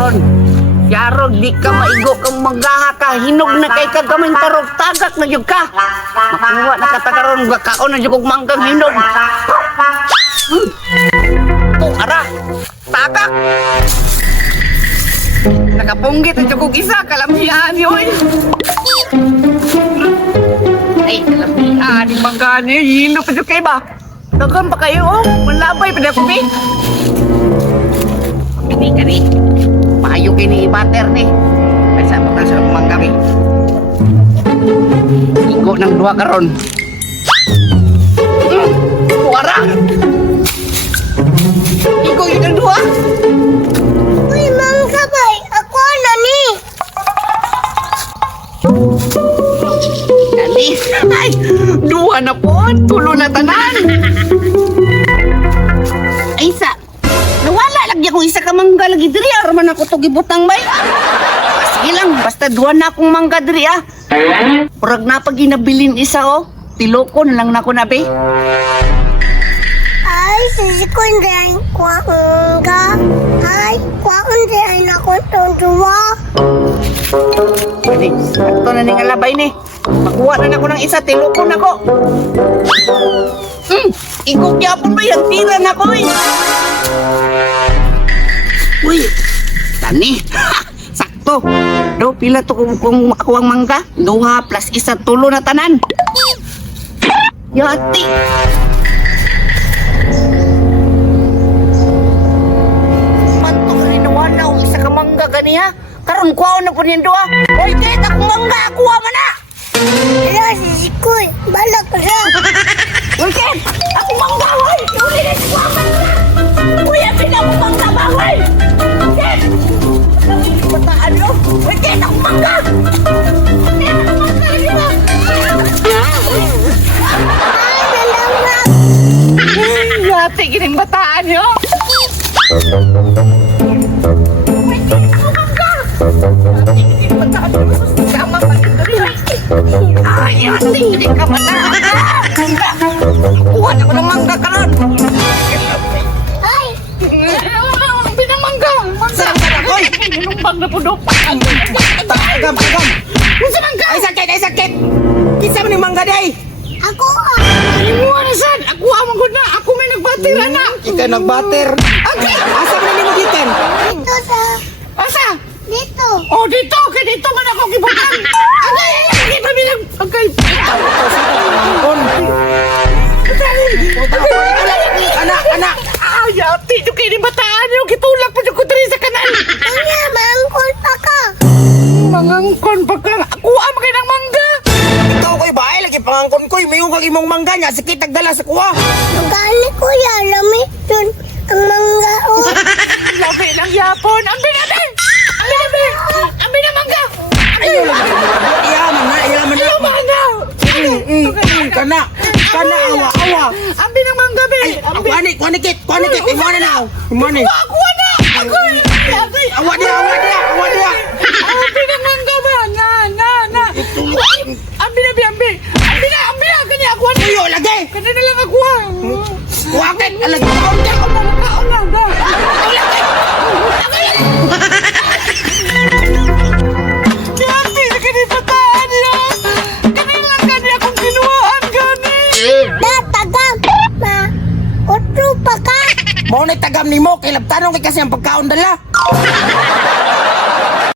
karon. Yarog di ka maigo kang magaha ka, hinog na kay ka kaming tarog tagak na jud ka. Makuha na katagaron gakaon na jud kog manggang hinog. Ara, tagak. Nakapunggit ang jud kog isa, kalamihan yoy. Ay, kalamihan di manggani, hinog pa jud kay ba? Dagan pa kayo oh, malabay pa na ko bi. Kani. Payo kini ibater ni. Kaysa pa sa manggabi. Igo ng dua karon. Wara. Igo yun ng dua. Uy, mangga bay. Ako na ni. Dali. Ay, dua na po. Tulo na tanan. Ay, isa. Nawala lagi akong isa ka mangga lagi diri aron man ako to gibutang bay. Sige lang, basta duwa na akong mangga diri ah. Purag na pag ginabilin isa oh. Tilokon lang na ko na be. Ay, sisikon din ko mangga. Ay, kuwaon din ako itong duwa. Pwede, ito na ning alabay ni. Makuha na ako ng isa, tilokon ako. Igog yapon ba yan? Tira na ko eh. Uy, tani. Sakto. Do, pila to kung ako ang mangga? 2 plus 1, 3 na tanan. Yati. Manto ka rin na isa ka mangga ganiya. Karon kuha na po niyan doa. Uy, kahit ako mangga, kuha man na. Ala, sisikoy. Balak ka siya. Uy, Ken! Ako mangga, uy! Uli na kuha mangga! Uy, apin ako mangga ba, uy! Ken! Bataan nyo! Uy, Ken! Ako mangga! Ken! Ako mangga! Di ba? Ay, nalanggap. Uy, yate, gining bataan nyo! Uy, Ken! Ako mangga! Yate, gining bataan nyo! Sama pa dito rin! Ay, yate, gining ka bataan! Kuha na ko ng mangga karon! Ay, Pinamangga! Sarap ka na, koy! Inumbang na po do! Agam. Kung sa mangga! Ay sakit. Kinsa man yung mangga day? ako ah. Ay mo na sad! Ako amang good na! Ako may nagbatira na! Ika nagbater. Okay! Asa man nimo gikan? Dito sa... Asa? Dito. Oh, dito! Kaya dito man ako kibutang! Okay! Hindi pa bilang... Okay! Kon. Anak. Ay, ati! Yung kayo ni bataan yung kitulak pa yung kutri sa kanan! Kanya, mangkol pa ka. Mangangkon pa ka! Ako ang kayo ng mangga! Ikaw koy bahay lagi pangangkon koy mayong kag imong mangga nya sakit tagdala sa kuha. Gani kuya, lamit yun. Ang mangga oh. Labi ng yapon! Ang binabi! Ang binabi! Ang binamangga! Ayaw lang. Iyaman na. Ayaw mana! Kana awa. Ang binamangga, be! Kuanikit. Imo na now. Imo na. Ako na! Ako! Awa dia. Ang binamangga ba? Na! Ang binabi! Ang bina! Kanya ako na! Tuyo lagi. Kanya na lang ako ha! Kuakit alagi. Kaon lang ba? Yati! Kanipataan niya! Kanilang kanya akong kinuhaan gani! Datagam. Ma, utro pa ka. Mao na tagam nimo kay labtanon kay kasi ang pagkaon dala.